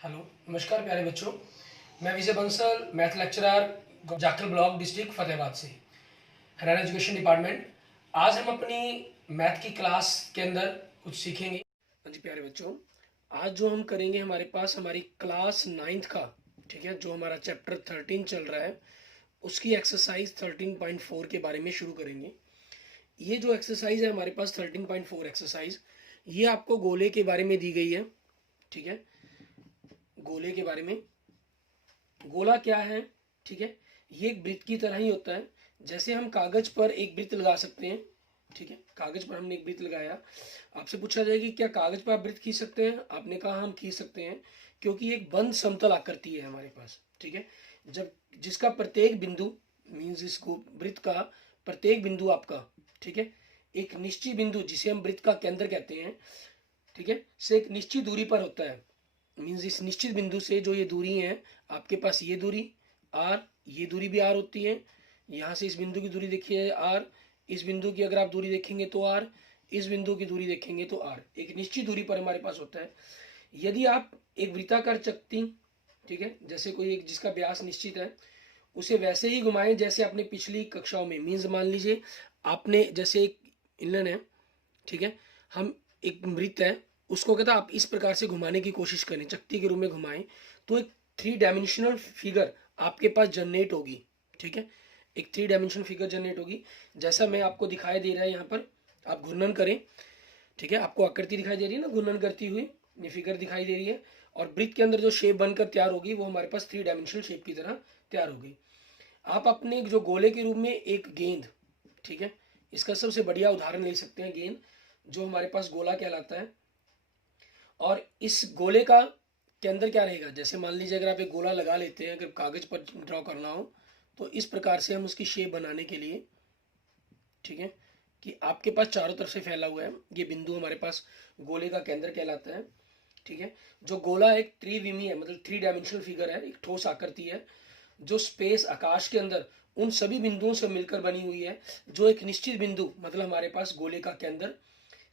Hello, नमस्कार प्यारे बच्चों। मैं Vijay Bansal, math lecturer, Jakhal block, district Fatehabad से, हरियाणा एजुकेशन डिपार्टमेंट। आज हम अपनी मैथ की क्लास के अंदर कुछ सीखेंगे। हाँ जी प्यारे बच्चों, आज जो हम करेंगे हमारे पास हमारी क्लास 9th का, ठीक है, जो हमारा चैप्टर 13 चल रहा है उसकी एक्सरसाइज 13.4 के बारे में शुरू करेंगे। ये जो एक्सरसाइज है हमारे पास 13.4 एक्सरसाइज, ये आपको गोले के बारे में दी गई है। ठीक है, गोले के बारे में, गोला क्या है, ठीक है, ये एक वृत्त की तरह ही होता है। जैसे हम कागज पर एक वृत्त लगा सकते हैं, ठीक है, कागज पर हमने एक वृत्त लगाया, आपसे पूछा जाएगा कि क्या कागज पर आप वृत्त खींच सकते हैं? आपने कहा हम खींच सकते हैं, क्योंकि एक बंद समतल आकृति है हमारे पास। ठीक है, जब जिसका प्रत्येक बिंदु मीन्स इसको वृत्त का प्रत्येक बिंदु आपका, ठीक है, एक निश्चित बिंदु जिसे हम वृत्त का केंद्र कहते हैं, ठीक है, से एक निश्चित दूरी पर होता है। मीन्स इस निश्चित बिंदु से जो ये दूरी है आपके पास, ये दूरी आर, ये दूरी भी आर होती है। यहाँ से इस बिंदु की दूरी देखिए आर, इस बिंदु की अगर आप दूरी देखेंगे तो आर, इस बिंदु की दूरी देखेंगे तो आर, एक निश्चित दूरी पर हमारे पास होता है। यदि आप एक वृत्ताकार चकती, ठीक है, जैसे कोई एक जिसका व्यास निश्चित है, उसे वैसे ही घुमाएं जैसे आपने पिछली कक्षाओं में, मीन्स मान लीजिए आपने जैसे एक इंलन है, ठीक है, हम एक वृत्त है उसको कहता है आप इस प्रकार से घुमाने की कोशिश करें, चकती के रूप में घुमाएं, तो एक 3 डायमेंशनल फिगर आपके पास जनरेट होगी। ठीक है, एक 3 डायमेंशनल फिगर जनरेट होगी, जैसा मैं आपको दिखाई दे रहा है यहाँ पर। आप घूर्णन करें, ठीक है, आपको आकृति दिखाई दे रही है ना घूर्णन करती हुई, ये फिगर दिखाई दे रही है, और वृत्त के अंदर जो शेप बनकर तैयार होगी वो हमारे पास 3 डायमेंशनल शेप की तरह तैयार होगी। आप अपने जो गोले के रूप में एक गेंद, ठीक है, इसका सबसे बढ़िया उदाहरण ले सकते हैं, गेंद जो हमारे पास गोला कहलाता है। और इस गोले का के अंदर क्या रहेगा, जैसे मान लीजिए अगर आप एक गोला लगा लेते हैं, अगर कागज पर ड्रॉ करना हो तो इस प्रकार से हम उसकी शेप बनाने के लिए, ठीक है, कि आपके पास चारों तरफ से फैला हुआ है, ये बिंदु हमारे पास गोले का केंद्र कहलाता है। ठीक है, जो गोला एक त्रिविमीय मतलब 3 डायमेंशनल फिगर है, एक ठोस आकृति है जो स्पेस आकाश के अंदर उन सभी बिंदुओं से मिलकर बनी हुई है, जो एक निश्चित बिंदु मतलब हमारे पास गोले का केंद्र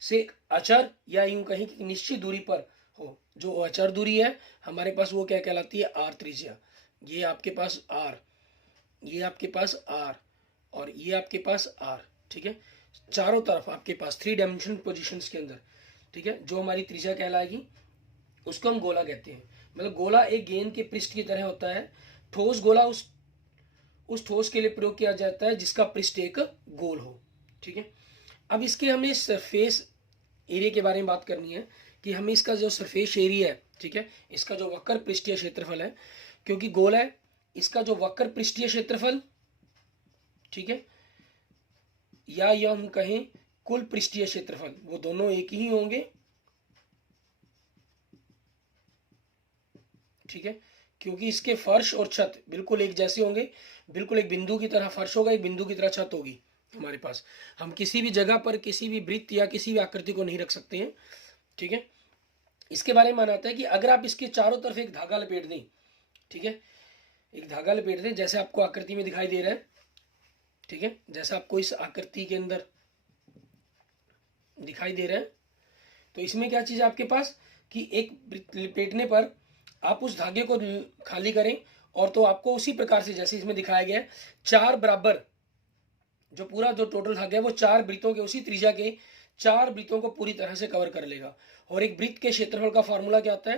से एक अचर या यूं कहीं कि निश्चित दूरी पर हो। जो अचर दूरी है हमारे पास वो क्या कहलाती है, आर त्रिज्या। ये आपके पास आर, ये आपके पास आर, और ये आपके पास आर, ठीक है, चारों तरफ आपके पास 3 डायमेंशनल पोजिशंस के अंदर, ठीक है, जो हमारी त्रिज्या कहलाएगी उसको हम गोला कहते हैं। मतलब गोला एक गेंद के पृष्ठ की तरह होता है। ठोस गोला उस ठोस के लिए प्रयोग किया जाता है जिसका पृष्ठ एक गोल हो। ठीक है, अब इसके हमें सरफेस एरिया के बारे में बात करनी है कि हमें इसका जो सरफेस एरिया है, ठीक है, इसका जो वक्र पृष्ठीय क्षेत्रफल है, क्योंकि गोल है, इसका जो वक्र पृष्ठीय क्षेत्रफल, ठीक है, या हम कहें कुल पृष्ठीय क्षेत्रफल, वो दोनों एक ही होंगे। ठीक है, क्योंकि इसके फर्श और छत बिल्कुल एक जैसे होंगे, बिल्कुल एक बिंदु की तरह फर्श होगा, एक बिंदु की तरह छत होगी हमारे पास। हम किसी भी जगह पर किसी भी वृत्त या किसी भी आकृति को नहीं रख सकते हैं। ठीक है, इसके बारे में माना जाता है कि अगर आप इसके चारों तरफ एक धागा लपेट दें, ठीक है, एक धागा लपेट दें जैसे आपको आकृति में दिखाई दे रहा है, ठीक है, जैसा आपको इस आकृति के अंदर दिखाई दे रहा है, तो इसमें क्या चीज है आपके पास कि एक लपेटने पर आप उस धागे को खाली करें, और तो आपको उसी प्रकार से जैसे इसमें दिखाया गया है, चार बराबर जो पूरा जो टोटल धागा है वो चार वृत्तों के उसी त्रिज्या के चार वृत्तों को पूरी तरह से कवर कर लेगा। और एक वृत्त के क्षेत्रफल का फॉर्मूला क्या होता है,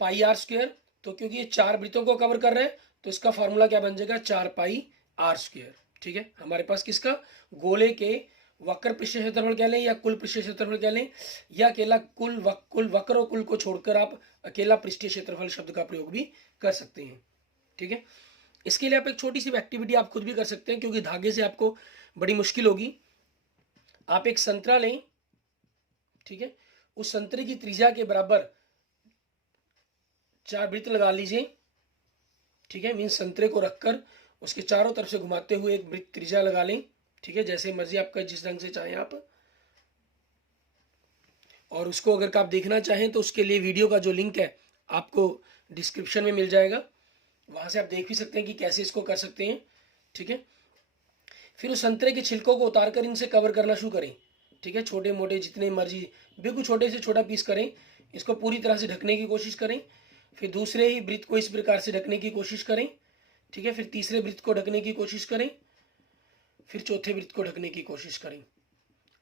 पाई आर स्क्वायर। तो क्योंकि ये चार वृत्तों को कवर कर रहे हैं तो इसका फॉर्मूला क्या बन जाएगा, 4 पाई आर स्क्वायर। ठीक है, हमारे पास किसका, गोले के वक्र पृष्ठ क्षेत्रफल कह लें या कुल पृष्ठ क्षेत्रफल कह लें, या अकेला कुल वक्र और कुल को छोड़कर आप अकेला पृष्ठीय क्षेत्रफल शब्द का प्रयोग भी कर सकते हैं। ठीक है, इसके लिए आप एक छोटी सी एक्टिविटी आप खुद भी कर सकते हैं, क्योंकि धागे से आपको बड़ी मुश्किल होगी। आप एक संतरा लें, ठीक है, उस संतरे की त्रिज्या के बराबर 4 वृत्त लगा लीजिए। ठीक है, मीन संतरे को रखकर उसके चारों तरफ से घुमाते हुए एक वृत्त त्रिज्या लगा लें। ठीक है, जैसे मर्जी आपका, जिस ढंग से चाहें आप। और उसको अगर आप देखना चाहें तो उसके लिए वीडियो का जो लिंक है आपको डिस्क्रिप्शन में मिल जाएगा, वहां से आप देख भी सकते हैं कि कैसे इसको कर सकते हैं। ठीक है, फिर उस संतरे के छिलकों को उतारकर इनसे कवर करना शुरू करें। ठीक है, छोटे मोटे जितने मर्जी, बिल्कुल छोटे से छोटा पीस करें, इसको पूरी तरह से ढकने की कोशिश करें, फिर दूसरे ही वृत्त को इस प्रकार से ढकने की कोशिश करें, ठीक है, फिर तीसरे वृत्त को ढकने की कोशिश करें, फिर चौथे वृत्त को ढकने की कोशिश करें।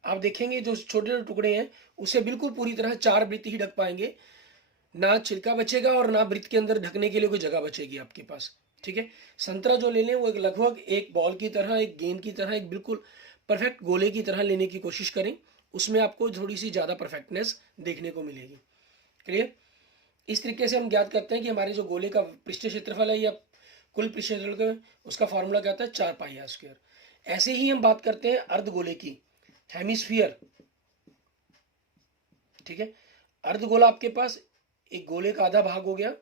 आप देखेंगे जो छोटे छोटे टुकड़े हैं उसे बिल्कुल पूरी तरह 4 वृत्त ही ढक पाएंगे, ना छिलका बचेगा और ना वृत्त के अंदर ढकने के लिए कोई जगह बचेगी आपके पास, ठीक है। संतरा जो ले लें वो लगभग एक बॉल की तरह, एक गेंद की तरह, एक बिल्कुल परफेक्ट गोले की तरह लेने की कोशिश करें, उसमें आपको थोड़ी सी ज़्यादा परफेक्टनेस देखने को मिलेगी। क्लियर। इस तरीके से हम ज्ञात करते हैं कि हमारे जो गोले का पृष्ठीय क्षेत्रफल है या कुल पृष्ठीय क्षेत्रफल का, उसका फॉर्मूला क्या आता है, 4 पाई आर स्क्वायर। ऐसे ही हम बात करते हैं अर्धगोले की, हेमिस्फीयर, ठीक है। अर्धगोला आपके पास एक गोले का आधा भाग हो गया,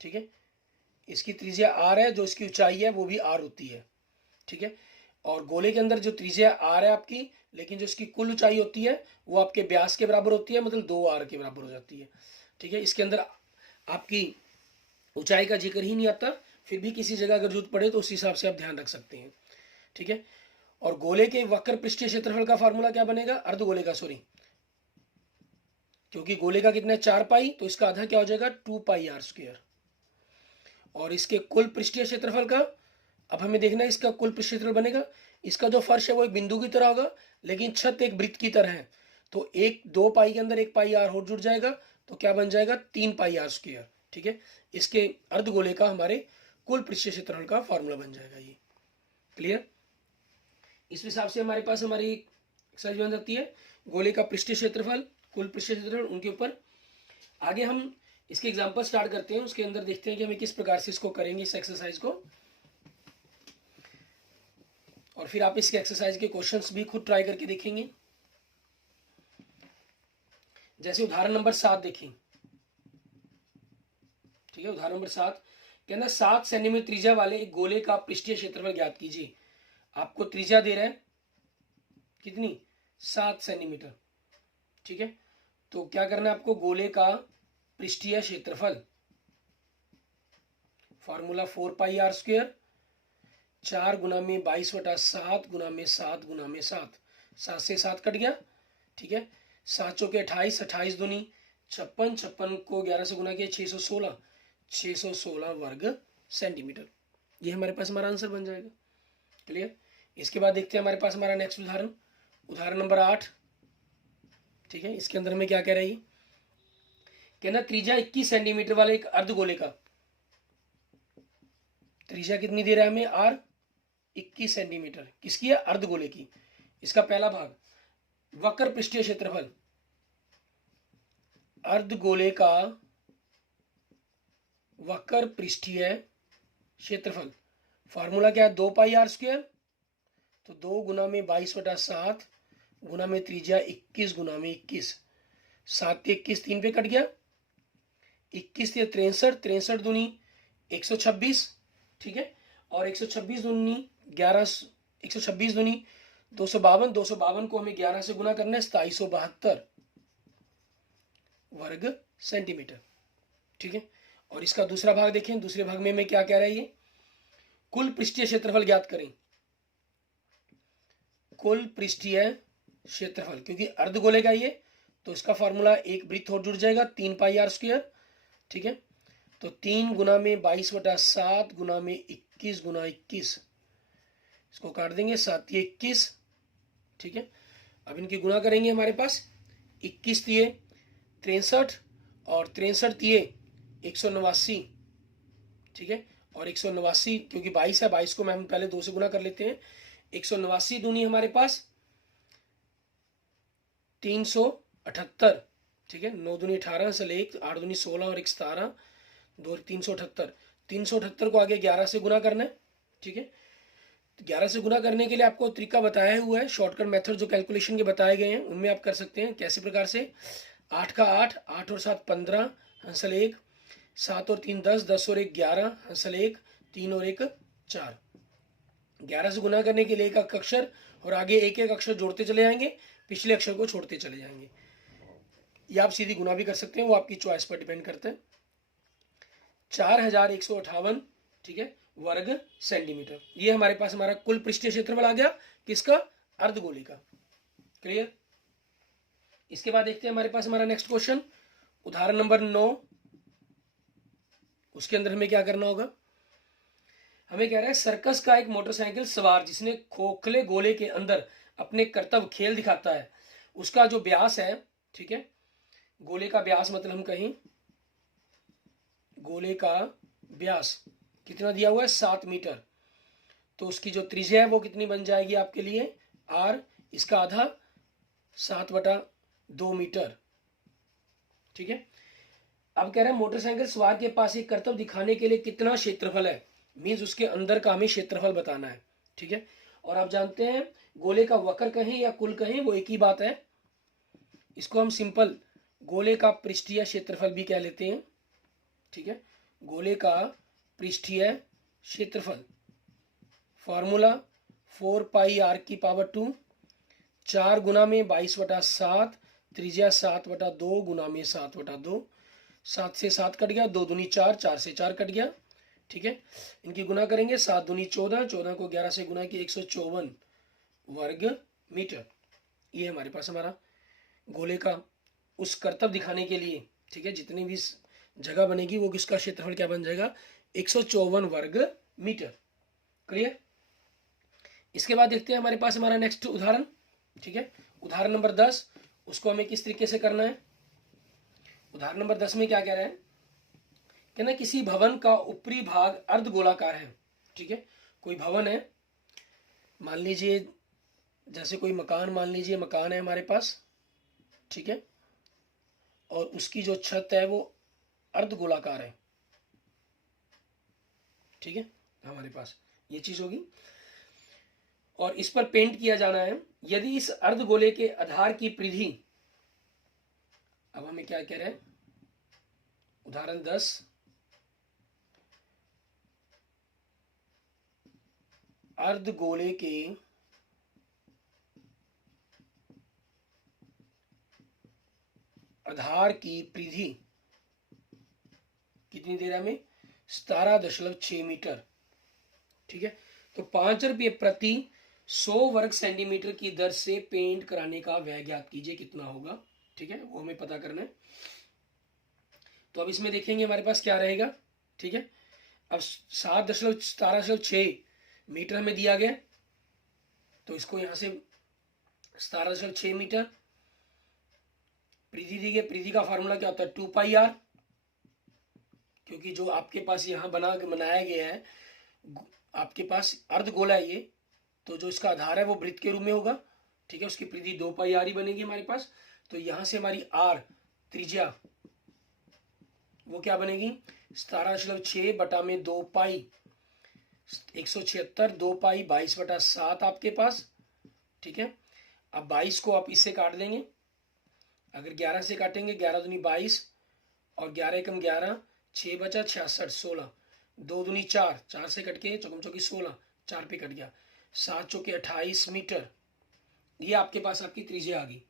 ठीक है। इसकी त्रिज्या आर है, जो इसकी ऊंचाई है वो भी आर होती है, ठीक है। और गोले के अंदर जो त्रिज्या आर है आपकी, लेकिन जो इसकी कुल ऊंचाई होती है वो आपके व्यास के बराबर होती है, मतलब 2r के बराबर हो जाती है, ठीक है। इसके अंदर आपकी ऊंचाई का जिक्र ही नहीं आता, फिर भी किसी जगह अगर जरूरत पड़े तो उस हिसाब से आप ध्यान रख सकते हैं, ठीक है। और गोले के वक्र पृष्ठीय क्षेत्रफल का फॉर्मूला क्या बनेगा, अर्धगोले का, सॉरी, क्योंकि गोले का कितना है 4 पाई, तो इसका आधा क्या हो जाएगा 2 पाई आर स्क्वायर। और इसके कुल पृष्ठीय क्षेत्रफल का अब हमें देखना है, इसका कुल पृष्ठीय क्षेत्रफल बनेगा, इसका जो फर्श है वो एक बिंदु की तरह होगा, लेकिन छत एक वृत्त की तरह है, तो 2 पाई के अंदर 1 पाई आर और जुड़ जाएगा, तो क्या बन जाएगा 3 पाई आर स्क्वायर, ठीक है। इसके अर्धगोले का हमारे कुल पृष्ठीय क्षेत्रफल का फॉर्मूला बन जाएगा ये। क्लियर। इस हिसाब से हमारे पास हमारी एक्सरसाइज बन जाती है, गोले का पृष्ठीय क्षेत्रफल, कुल पृष्ठीय क्षेत्रफल, उनके ऊपर। आगे हम इसके एग्जांपल स्टार्ट करते हैं, उसके अंदर देखते हैं कि हमें किस प्रकार से इसको करेंगे, इस एक्सरसाइज को, और फिर आप इसके एक्सरसाइज के क्वेश्चंस भी खुद ट्राई करके देखेंगे। जैसे उदाहरण नंबर 7 देखें, ठीक है। उदाहरण नंबर 7 कहना 7 सेंटीमीटर त्रिज्या वाले एक गोले का पृष्ठीय क्षेत्रफल ज्ञात कीजिए। आपको त्रिज्या दे रहा है कितनी, 7 सेंटीमीटर, ठीक है। तो क्या करना है आपको, गोले का पृष्ठीय क्षेत्रफल, फॉर्मूला 4 पाई आर स्क्वायर, 4 गुना में 22/7 गुना में 7 गुना में 7, 7 से 7 कट गया, ठीक है। 7 चौके 28, 28 दूनी 56, 56 को 11 से गुना किया 616, 616 वर्ग सेंटीमीटर। ये हमारे पास हमारा आंसर बन जाएगा। क्लियर। इसके बाद देखते हैं हमारे पास हमारा नेक्स्ट उदाहरण, उदाहरण नंबर 8, ठीक है। इसके अंदर में क्या कह रही है, कहना त्रिज्या 21 सेंटीमीटर वाले एक अर्धगोले का, त्रिज्या कितनी दे रहा है हमें, आर, 21 सेंटीमीटर, किसकी है, अर्धगोले की। इसका पहला भाग वक्र पृष्ठीय क्षेत्रफल, अर्धगोले का वक्र पृष्ठीय क्षेत्रफल, फॉर्मूला क्या है, 2 पाई आर स्क्वायर, तो 2 गुना में 22/7 गुना में त्रिज्या 21 गुना में 21, 7 के 21 3 पे कट गया, 21 से 63, 63 दूनी 126, ठीक है। और 126 दूनी 11, 126 दूनी 252, 252 को हमें 11 से गुना करना है, 2772 वर्ग सेंटीमीटर, ठीक है। और इसका दूसरा भाग देखें, दूसरे भाग में क्या कह रहा है, ये कुल पृष्ठीय क्षेत्रफल ज्ञात करें, कुल पृष्ठीय क्षेत्रफल, क्योंकि अर्धगोले का ये, तो इसका फॉर्मूला एक वृत्त और जुड़ जाएगा 3 पाई आर स्क्वायर, ठीक है। तो 3 गुना में 22/7 गुना में 21 गुना 21, इसको काट देंगे, 7 ये 21, ठीक है। अब इनकी गुना करेंगे, हमारे पास 21 दिए 63 और 63 दिए 189, ठीक है। और 189 क्योंकि 22 है, 22 को हम पहले 2 से गुना कर लेते हैं, 189 दूनी हमारे पास 378, ठीक है। 9 दूनी 18 से 1, 8 दूनी 16 और 1 17, 2 378, 378 को आगे 11 से गुना करना है, ठीक है। 11 से गुना करने के लिए आपको तरीका बताया हुआ है, शॉर्टकट मेथड जो कैलकुलेशन के बताए गए हैं उनमें आप कर सकते हैं। कैसे प्रकार से, 8 का 8, 8 और 7 15, हंसल 1, 7 और 3 10, 10 और 1 11, हंसल 1, 3 और 1 4। 11 से गुना करने के लिए एक अक्षर और आगे एक एक अक्षर जोड़ते चले जाएंगे, पिछले अक्षर को छोड़ते चले जाएंगे, या आप सीधी गुना भी कर सकते हैं, वो आपकी चॉइस पर डिपेंड करता है। 4158, ठीक है, वर्ग सेंटीमीटर। ये हमारे पास हमारा कुल पृष्ठीय क्षेत्रफल आ गया, किसका, अर्धगोले का। क्लियर। इसके बाद देखते हैं हमारे पास हमारा नेक्स्ट क्वेश्चन, उदाहरण नंबर 9। उसके अंदर हमें क्या करना होगा, हमें कह रहा है सर्कस का एक मोटरसाइकिल सवार जिसने खोखले गोले के अंदर अपने कर्तव्य खेल दिखाता है, उसका जो व्यास है, ठीक है, गोले का व्यास मतलब हम कहें गोले का व्यास कितना दिया हुआ है 7 मीटर, तो उसकी जो त्रिज्या है वो कितनी बन जाएगी आपके लिए r, इसका आधा 7/2 मीटर। ठीक है, अब कह रहे हैं मोटरसाइकिल सवार के पास एक कर्तव्य दिखाने के लिए कितना क्षेत्रफल है, मीन्स उसके अंदर का हमें क्षेत्रफल बताना है। ठीक है, और आप जानते हैं गोले का वक्र कहें या कुल कहें वो एक ही बात है, इसको हम सिंपल गोले का पृष्ठीय क्षेत्रफल भी कह लेते हैं। ठीक है, गोले का पृष्ठीय क्षेत्रफल फॉर्मूला 4πr⁴ 4 गुना में 22/7, त्रिज्या 7/2 गुना में 7/2, 7 से 7 कट गया, 2 दूनी 4, 4 से 4 कट गया। ठीक है, इनकी गुना करेंगे, 7 दूनी 14, 14 को 11 से गुना किया 154 वर्ग मीटर। ये हमारे पास हमारा गोले का उस कर्तव्य दिखाने के लिए, ठीक है, जितनी भी जगह बनेगी वो किसका क्षेत्रफल क्या बन जाएगा 154 वर्ग मीटर। क्लियर। इसके बाद देखते हैं हमारे पास हमारा नेक्स्ट उदाहरण। ठीक है, उदाहरण नंबर 10, उसको हमें किस तरीके से करना है। उदाहरण नंबर 10 में क्या कह रहे हैं, कहना किसी भवन का ऊपरी भाग अर्धगोलाकार है। ठीक है, कोई भवन है, मान लीजिए जैसे कोई मकान, मान लीजिए मकान है हमारे पास, ठीक है, और उसकी जो छत है वो अर्धगोलाकार है। ठीक है, हमारे पास ये चीज होगी और इस पर पेंट किया जाना है। यदि इस अर्धगोले के आधार की परिधि, अब हमें क्या कह रहे हैं, उदाहरण 10, अर्धगोले के आधार की परिधि कितनी दे रहा है हमें 17.6 मीटर। ठीक है, तो 5 रुपये प्रति 100 वर्ग सेंटीमीटर की दर से पेंट कराने का व्यय ज्ञात कीजिए कितना होगा। ठीक है, वो हमें पता करना है। तो अब इसमें देखेंगे हमारे पास क्या रहेगा। ठीक है, अब 17.6 मीटर हमें दिया गया, तो इसको यहां से 17.6 मीटर परिधि दी गई। परिधि का फार्मूला क्या होता है 2πr, क्योंकि जो आपके पास यहाँ बनाया गया है, आपके पास अर्धगोला है ये, तो जो इसका आधार है वो वृत्त के रूप में होगा। ठीक है, उसकी परिधि 2πr ही बनेगी हमारे पास। तो यहां से हमारी r त्रिज्या वो क्या बनेगी 17.6 बटा में 2π 176, 2π 22/7 आपके पास। ठीक है, अब 22 को आप इससे काट देंगे, अगर 11 से काटेंगे 11 दूनी 22 और 11 एकम 11, 6 बचा 66, 16, 2 दूनी 4, 4 से कट के चौकम चौकी 16, 4 पे कट गया, 7 चौके 28 मीटर। ये आपके पास आपकी त्रिज्या आ गई।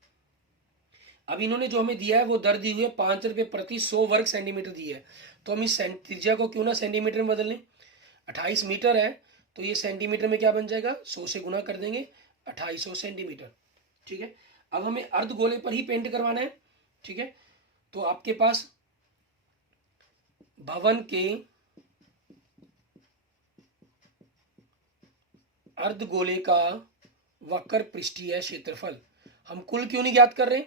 अब इन्होंने जो हमें दिया है वो दर दी हुई है 5 रुपये प्रति 100 वर्ग सेंटीमीटर दी है, तो हम इस त्रिज्या को क्यों ना सेंटीमीटर में बदल लें। 28 मीटर है तो ये सेंटीमीटर में क्या बन जाएगा 100 से गुना कर देंगे 2800 सेंटीमीटर। ठीक है, अब हमें अर्धगोले पर ही पेंट करवाना है। ठीक है, तो आपके पास भवन के अर्धगोले का वक्र पृष्ठीय क्षेत्रफल, हम कुल क्यों नहीं ज्ञात कर रहे,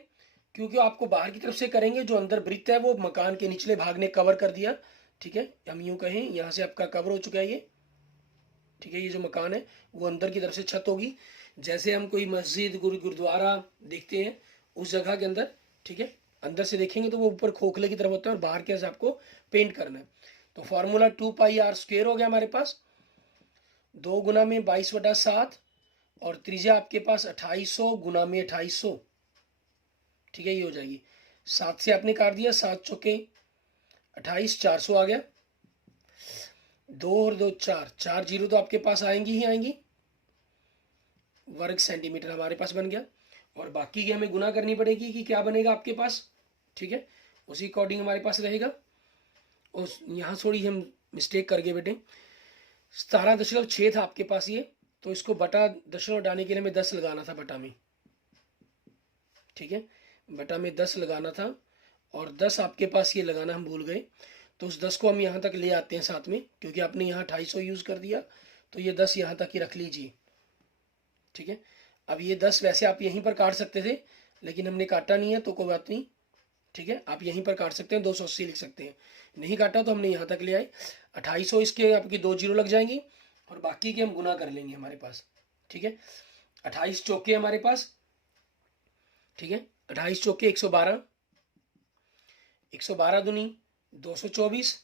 क्योंकि आपको बाहर की तरफ से करेंगे, जो अंदर वृत्त है वो मकान के निचले भाग ने कवर कर दिया। ठीक है, हम यूं कहें यहां से आपका कवर हो चुका है ये। ठीक है, ये जो मकान है वो अंदर की तरफ से छत होगी, जैसे हम कोई मस्जिद गुरुद्वारा देखते हैं उस जगह के अंदर। ठीक है, अंदर से देखेंगे तो वो ऊपर खोखले की तरफ होता है और बाहर के से आपको पेंट करना है। तो फॉर्मूला 2πr² हो गया हमारे पास, 2 गुना में 22/7 और त्रिज्या आपके पास 2800 गुना में 2800। ठीक है, ये हो जाएगी, 7 से आपने काट दिया, 7 चौके 28, 400 आ गया, 2 और 2 4, 4 जीरो तो आपके पास आएंगी ही आएंगी, वर्ग सेंटीमीटर हमारे पास बन गया। और बाकी की हमें गुना करनी पड़ेगी कि क्या बनेगा आपके पास। ठीक है, उसी अकॉर्डिंग हमारे पास रहेगा। और यहाँ थोड़ी हम मिस्टेक कर गए बेटे, 17.6 था आपके पास ये, तो इसको बटा दशमलव डालने के लिए हमें 10 लगाना था बटा में। ठीक है, बटा में 10 लगाना था, और 10 आपके पास ये लगाना हम भूल गए, तो उस 10 को हम यहाँ तक ले आते हैं साथ में, क्योंकि आपने यहाँ 250 यूज़ कर दिया, तो ये 10 यहाँ तक ही रख लीजिए। ठीक है, अब ये 10 वैसे आप यहीं पर काट सकते थे, लेकिन हमने काटा नहीं है तो कोई बात नहीं। ठीक है, आप यहीं पर काट सकते हैं, 280 लिख सकते हैं, नहीं काटा तो हमने यहाँ तक ले आए। 2800 इसके आपकी 2 जीरो लग जाएंगी, और बाकी के हम गुना कर लेंगे हमारे पास। ठीक है, 28 चौके हमारे पास। ठीक है, 28 चौके 112, 112 दुनी 224,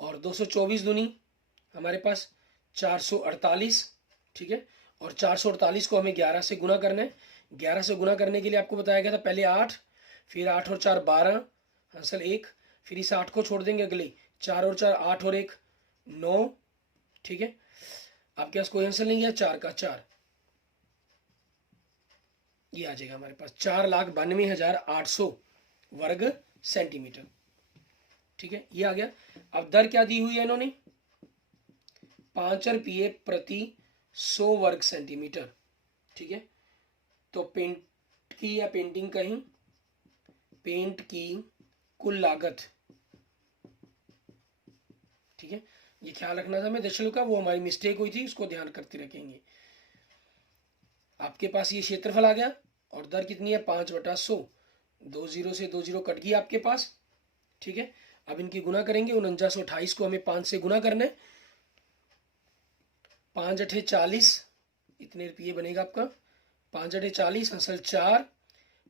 और 224 दुनी हमारे पास 448। ठीक है, और 448 को हमें 11 से गुना करना है। 11 से गुना करने के लिए आपको बताया गया था पहले 8, फिर 8 और 4 12, हासिल 1, फिर इस 8 को छोड़ देंगे, अगले 4 और 4 8 और 1 9। ठीक है, आपके पास कोई आंसर नहीं है, 4 का 4, ये आ जाएगा हमारे पास 4,92,800 वर्ग सेंटीमीटर। ठीक है, ये आ गया। अब दर क्या दी हुई है इन्होंने, 5 रुपये प्रति 100 वर्ग सेंटीमीटर। ठीक है, तो पेंट की या पेंटिंग कहीं, पेंट की कुल लागत, ठीक है, ये ख्याल रखना था मैं दशमलव का, वो हमारी मिस्टेक हुई थी, उसको ध्यान करते रखेंगे। आपके पास ये क्षेत्रफल आ गया, और दर कितनी है 5/100, 2 जीरो से 2 जीरो कट गई आपके पास। ठीक है, अब इनकी गुना करेंगे, 4928 को हमें 5 से गुना करना है, 5 अठे 40, इतने रुपये बनेगा आपका, 5 अठे 40, हासिल 4,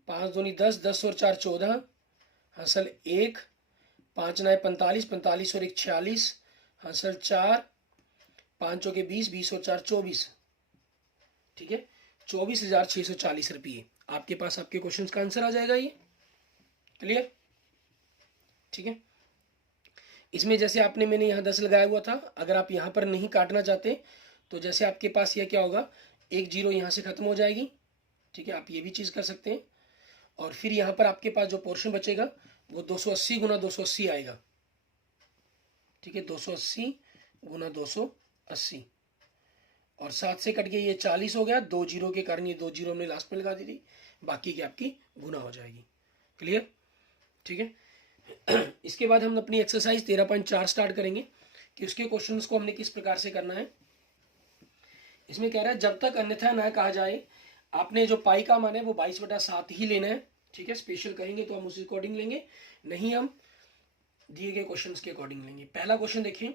5 दूनी 10, 10 और 4 14, हासिल 1, 5 9 45, 45 और 1 46, हासिल 4, 5 चौके 20, 20 और 4 24। ठीक है, 24,640 रुपये आपके पास आपके क्वेश्चन का आंसर आ जाएगा। ये क्लियर। ठीक है, इसमें जैसे आपने मैंने यहाँ 10 लगाया हुआ था, अगर आप यहाँ पर नहीं काटना चाहते तो जैसे आपके पास यह क्या होगा, 1 जीरो यहाँ से खत्म हो जाएगी। ठीक है, आप ये भी चीज़ कर सकते हैं, और फिर यहाँ पर आपके पास जो पोर्शन बचेगा वो 280 गुना 280 आएगा। ठीक है, 280 गुना 280, और 7 से कट के ये 40 हो गया, 2 जीरो के कारण ये 2 जीरो हमने लास्ट में लगा दी थी, बाकी की आपकी गुना हो जाएगी। क्लियर। ठीक है, इसके बाद हम अपनी एक्सरसाइज 13.4 स्टार्ट करेंगे कि उसके क्वेश्चंस को हमने किस प्रकार से करना है। इसमें कह रहा है जब तक अन्यथा ना कहा जाए, आपने जो पाई का मान है वो 22/7 ही लेना है। ठीक है, स्पेशल कहेंगे तो हम उसी अकॉर्डिंग लेंगे, नहीं हम दिए गए क्वेश्चंस के अकॉर्डिंग लेंगे। पहला क्वेश्चन देखिए,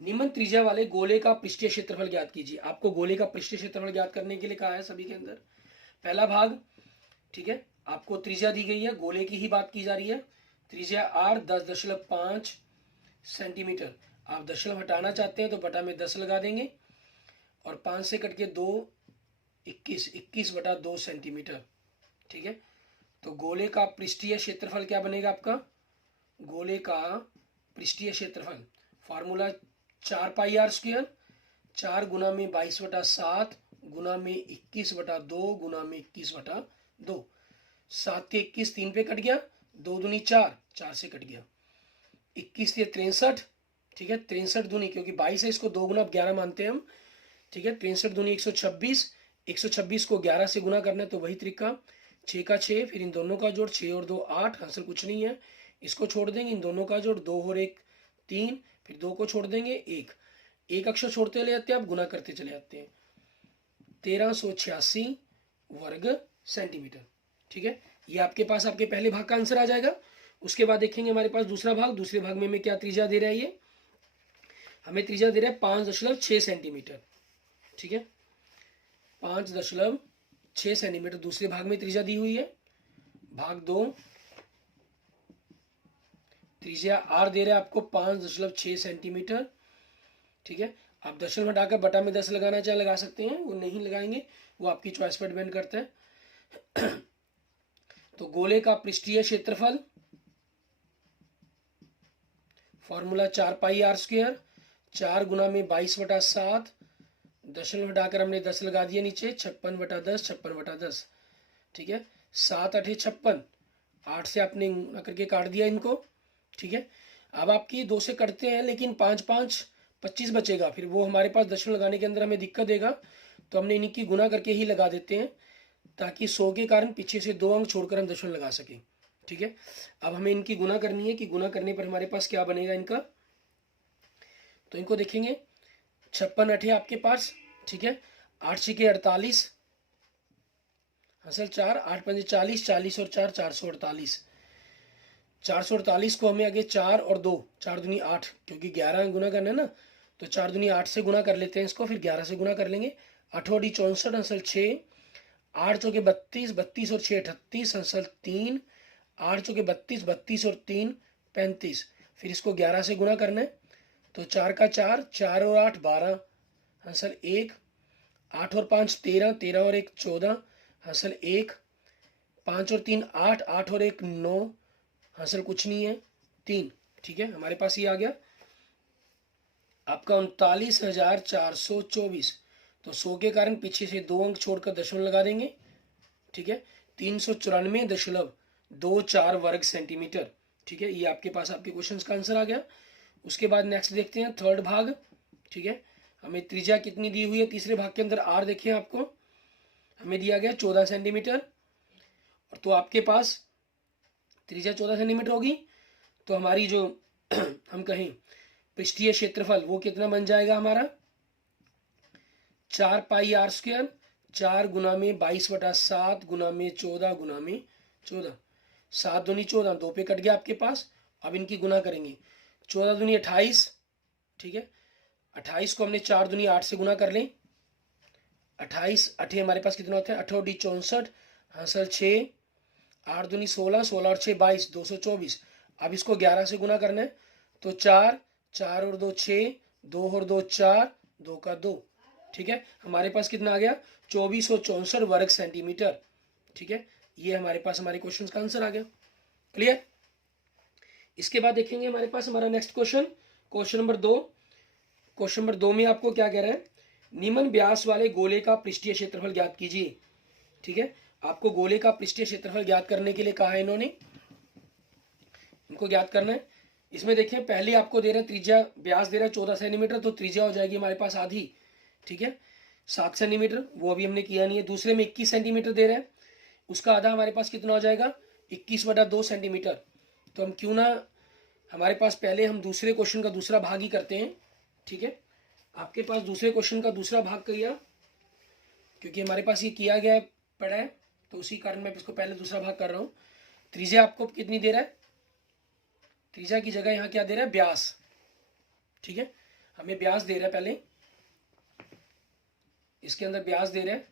निम्न त्रिज्या वाले गोले का पृष्ठीय क्षेत्रफल ज्ञात कीजिए। आपको गोले का पृष्ठीय क्षेत्रफल ज्ञात करने के लिए कहा है सभी के अंदर। पहला भाग, ठीक है, आपको त्रिज्या दी गई है, गोले की ही बात की जा रही है, त्रिज्या r 10.5 सेंटीमीटर। आप दशमलव हटाना चाहते हैं तो बटा में 10 लगा देंगे, और 5 से कट के 2 21/2 सेंटीमीटर। ठीक है, तो गोले का पृष्ठीय क्षेत्रफल क्या बनेगा आपका, गोले का पृष्ठीय क्षेत्रफल फार्मूला 4πr², 4 गुना में 22/7 गुना में 21/2 गुना में 21/2, 7 के 21 3 पे कट गया, 2 दूनी 4, 4 से कट गया, 21 से 63। ठीक है, 63 दूनी, क्योंकि 22 है इसको 2 गुना 11 मानते हैं हम। ठीक है, 63 दूनी 126, 126 को 11 से गुना करना है तो वही तरीका, 6 का 6, फिर इन दोनों का जोड़ 6 और 2 8, हासिल कुछ नहीं है, इसको छोड़ देंगे, इन दोनों का जोड़ 2 और 1 3, फिर 2 को छोड़ देंगे 1, एक अक्षर छोड़ते चले जाते हैं, आप गुना करते चले जाते हैं, 1386 वर्ग सेंटीमीटर। ठीक है, ये आपके पास आपके पहले भाग का आंसर आ जाएगा। उसके बाद देखेंगे हमारे पास दूसरा भाग, दूसरे भाग में हमें क्या त्रिज्या दे रहा है, ये हमें त्रिज्या दे रहा है 5.6 सेंटीमीटर। ठीक है, 5.6 सेंटीमीटर दूसरे भाग में त्रिज्या दी हुई है। भाग 2, त्रिज्या आर दे रहा है आपको 5.6 सेंटीमीटर। ठीक है, आप दशमलव हटाकर बटा में 10 लगाना चाहे लगा सकते हैं, वो नहीं लगाएंगे, वो आपकी चॉइस पर डिपेंड करता है। तो गोले का पृष्ठीय क्षेत्रफल फॉर्मूला 4πr², 4 गुना में 22/7, दशमलव हटाकर हमने 10 लगा दिया नीचे, 56/10, 56/10। ठीक है, 7 8 56, 8 से आपने करके काट दिया इनको। ठीक है, अब आपकी 2 से कटते हैं, लेकिन 5 5 25 बचेगा, फिर वो हमारे पास दशमलव लगाने के अंदर हमें दिक्कत देगा, तो हमने इनकी गुना करके ही लगा देते हैं। ताकि 100 के कारण पीछे से 2 अंक छोड़कर हम दशमलव लगा सकें। ठीक है, अब हमें इनकी गुना करनी है कि गुना करने पर हमारे पास क्या बनेगा इनका। तो इनको देखेंगे, 56 8 है आपके पास। ठीक है, 8 छिके 48, हसल 4, 8 पंजे 40, 40 और 4 448। 448 को हमें आगे 4 और 2, 4 दूनी 8, क्योंकि 11 गुना करना है ना, तो 4 दूनी 8 से गुना कर लेते हैं इसको, फिर 11 से गुना कर लेंगे। 8 डी 64, हसल 6, 8 चौके 32, 32 और 6 38, हसल 3, 8 चौके 32, 32 और 3 35, फिर इसको 11 से गुना करना है। तो 4 का 4, 4 और 8 12, हसल 1, 8 और 5 13, 13 और 1 14, हसल 1, 5 और 3 8, 8 और 1 9, हसल कुछ नहीं है 3। ठीक है, हमारे पास ये आ गया आपका 39,424। तो 100 के कारण पीछे से 2 अंक छोड़कर दशमलव लगा देंगे। ठीक है, 394.24 वर्ग सेंटीमीटर। ठीक है, ये आपके पास आपके क्वेश्चन का आंसर आ गया। उसके बाद नेक्स्ट देखते हैं थर्ड भाग। ठीक है, हमें त्रिज्या कितनी दी हुई है तीसरे भाग के अंदर, आर देखें आपको हमें दिया गया 14 सेंटीमीटर। और तो आपके पास त्रिज्या 14 सेंटीमीटर होगी, तो हमारी जो हम कहें पृष्ठीय क्षेत्रफल वो कितना बन जाएगा हमारा, 4 पाई आर स्क्वायर, 4 गुना में 22/7 गुना में 14 गुना में 14, 7 दूनी 14, 2 पे कट गया आपके पास। अब इनकी गुना करेंगे, 14 दूनी 28। ठीक है, 28 को हमने 4 दूनी 8 से गुना कर लें। 28 8 हमारे पास कितना होता है, 8 डी 64, हासिल 6, 8 दूनी 16, 16 और 6 22, 224। अब इसको 11 से गुना करना है, तो 4 4 और 2 6, 2 और 2 4, 2 का 2। ठीक है, हमारे पास कितना आ गया, 2464 वर्ग सेंटीमीटर। ठीक है, ये हमारे पास हमारे क्वेश्चन का आंसर आ गया। क्लियर। इसके बाद देखेंगे हमारे पास हमारा next question, question number 2। Question number 2 में आपको क्या कह रहा है, निम्न व्यास वाले गोले का पृष्ठीय क्षेत्रफल ज्ञात कीजिए। ठीक है, आपको गोले का पृष्ठीय क्षेत्रफल ज्ञात करने के लिए कहा है इन्होंने, इनको ज्ञात करना है। इसमें देखिए पहले आपको दे रहा है त्रिज्या, व्यास दे रहा है 14 सेंटीमीटर, तो त्रिज्या हो जाएगी हमारे पास आधी। ठीक है, 7 सेंटीमीटर, वो अभी हमने किया नहीं है। दूसरे में 21 सेंटीमीटर दे रहा है, उसका आधा हमारे पास कितना हो जाएगा, 21/2 सेंटीमीटर। तो हम क्यों ना हमारे पास पहले हम दूसरे क्वेश्चन का दूसरा भाग ही करते हैं। ठीक है, आपके पास दूसरे क्वेश्चन का दूसरा भाग किया, क्योंकि हमारे पास ये किया गया पड़ा है, तो उसी कारण मैं इसको पहले दूसरा भाग कर रहा हूँ। त्रिज्या आपको कितनी दे रहा है, त्रिज्या की जगह यहाँ क्या दे रहा है, व्यास। ठीक है, हमें व्यास दे रहा है, पहले इसके अंदर व्यास दे रहा है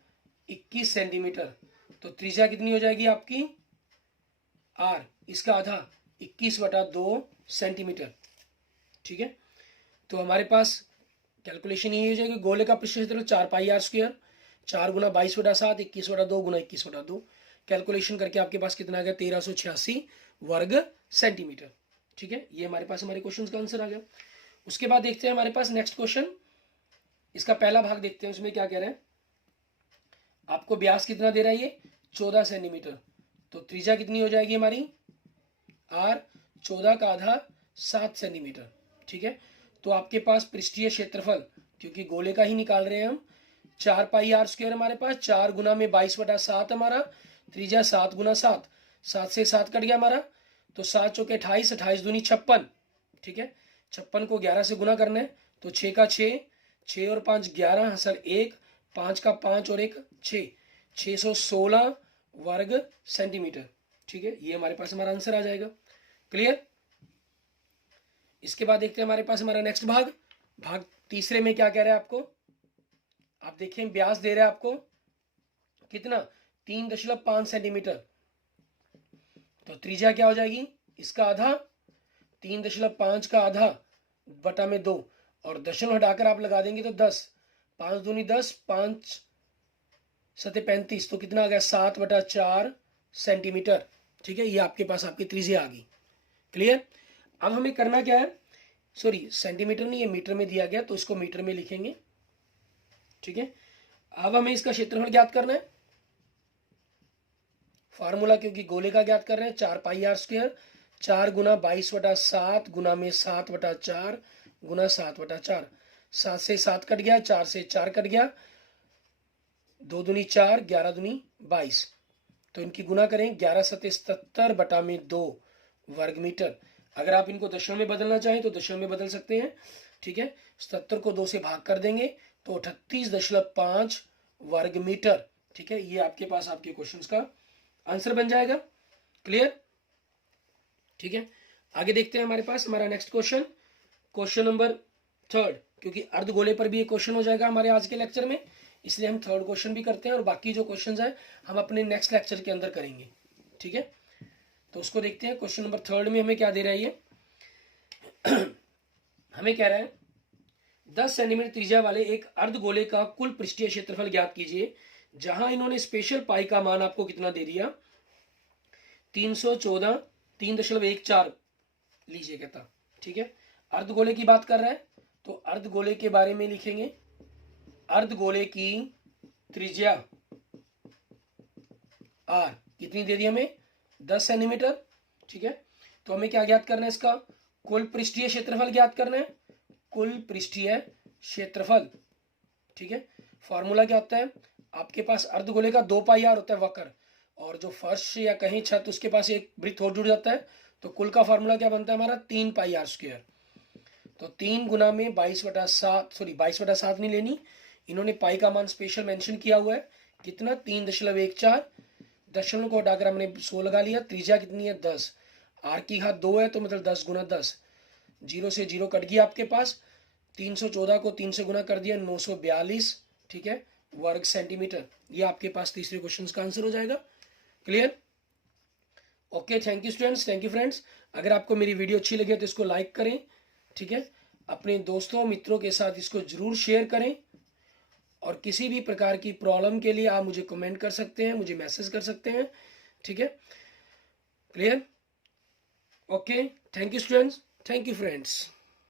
21 सेंटीमीटर। तो त्रिज्या कितनी हो जाएगी आपकी, आर, इसका आधा 21/2 सेंटीमीटर। ठीक है, तो हमारे पास कैलकुलेशन ये हो जाएगी, गोले का पृष्ठीय क्षेत्रफल 4 पाई आर स्क्वायर, 4 गुना 22/7, 21/2 गुना 21/2। कैलकुलेशन करके आपके पास कितना आ गया, 1386 वर्ग सेंटीमीटर। ठीक है, ये हमारे पास हमारे क्वेश्चन का आंसर आ गया। उसके बाद देखते हैं हमारे पास नेक्स्ट क्वेश्चन, इसका पहला भाग देखते हैं, उसमें क्या कह रहे हैं, आपको व्यास कितना दे रहा है, ये 14 सेंटीमीटर। तो त्रिज्या कितनी हो जाएगी हमारी, आर, 14 का आधा 7 सेंटीमीटर। ठीक है, तो आपके पास पृष्ठीय क्षेत्रफल, क्योंकि गोले का ही निकाल रहे हैं हम, 4 पाई आर स्क्वायर हमारे पास, 4 गुना में 22/7 हमारा, त्रिज्या 7 गुना 7, 7 से 7 कट गया हमारा, तो 7 चौके 28, 28 दूनी 56। ठीक है, 56 को 11 से गुना करना है, तो 6 का 6, 6 और 5 11, हसल 1, 5 का 5 और 1 6, 616 वर्ग सेंटीमीटर। ठीक है, ये हमारे पास हमारा आंसर आ जाएगा। क्लियर। इसके बाद देखते हैं हमारे पास हमारा नेक्स्ट भाग, भाग तीसरे में क्या कह रहा है आपको, आप देखें व्यास दे रहा है आपको कितना, 3.5 सेंटीमीटर। तो त्रिज्या क्या हो जाएगी, इसका आधा, 3.5 का आधा बटा में 2, और दशमलव हटाकर आप लगा देंगे तो 10, 5 दूनी 10, 5 सते 35, तो कितना आ गया, 7/4 सेंटीमीटर। ठीक है, ये आपके पास आपकी त्रिज्या आ गई। क्लियर। अब हमें करना क्या है, सॉरी सेंटीमीटर नहीं, ये मीटर में दिया गया, तो इसको मीटर में लिखेंगे। ठीक है, अब हमें इसका क्षेत्रफल ज्ञात करना है, फार्मूला क्योंकि गोले का ज्ञात कर रहे हैं, 4 पाई आर स्क्वायर, 4 गुना 22/7 गुना में 7/4 गुना 7/4, 7 से 7 कट गया, 4 से 4 कट गया, 2 दूनी 4, 11 दूनी 22, तो इनकी गुना करें 11 सत्ते 77 बटा में 2 वर्ग मीटर। अगर आप इनको दशमलव में बदलना चाहें तो दशमलव में बदल सकते हैं, ठीक है। 77 को 2 से भाग कर देंगे तो 38.5 वर्ग मीटर, ठीक है। ये आपके पास आपके क्वेश्चंस का आंसर बन जाएगा। क्लियर, ठीक है। आगे देखते हैं हमारे पास हमारा नेक्स्ट क्वेश्चन, क्वेश्चन नंबर 3, क्योंकि अर्धगोले पर भी एक क्वेश्चन हो जाएगा हमारे आज के लेक्चर में, इसलिए हम 3rd क्वेश्चन भी करते हैं और बाकी जो क्वेश्चन है हम अपने नेक्स्ट लेक्चर के अंदर करेंगे, ठीक है। तो उसको देखते हैं। क्वेश्चन नंबर 3 में हमें क्या दे रहा है ये हमें कह रहा है 10 सेंटीमीटर त्रिज्या वाले एक अर्धगोले का कुल पृष्ठीय क्षेत्रफल ज्ञात कीजिए। जहां इन्होंने स्पेशल पाई का मान आपको कितना दे दिया, 314 लीजिए कहता, ठीक है। अर्धगोले की बात कर रहा है तो अर्धगोले के बारे में लिखेंगे, अर्धगोले की त्रिज्या r कितनी दे दी हमें, 10 सेंटीमीटर, ठीक है। तो हमें क्या ज्ञात करना है, इसका कुल पृष्ठीय क्षेत्रफल ज्ञात करना है, कुल पृष्ठीय क्षेत्रफल, ठीक है। फॉर्मूला क्या होता है, आपके पास अर्धगोले का 2 पाई r होता है वक्र, और जो फर्श या कहीं छत उसके पास एक वृत्त और जुड़ जाता है, तो कुल का फॉर्मूला क्या बनता है हमारा 3 पाई r स्क्वायर। तो 3 गुना में 22/7 नहीं लेनी, इन्होंने पाई का मान स्पेशल मेंशन किया हुआ है, कितना 3.14, दशमलव को हटाकर हमने 100 लगा लिया। त्रिज्या कितनी है 10, r की घात 2 है तो मतलब 10 गुना 10, 0 से 0 कट गया आपके पास, 314 को 3 से गुना कर दिया 942, ठीक है, वर्ग सेंटीमीटर। ये आपके पास तीसरे क्वेश्चन का आंसर हो जाएगा। Clear, okay, thank you students, thank you friends. अगर आपको मेरी वीडियो अच्छी लगे तो इसको लाइक करें, ठीक है। अपने दोस्तों मित्रों के साथ इसको जरूर शेयर करें, और किसी भी प्रकार की प्रॉब्लम के लिए आप मुझे कमेंट कर सकते हैं, मुझे मैसेज कर सकते हैं, ठीक है। Clear, okay, thank you students, thank you friends.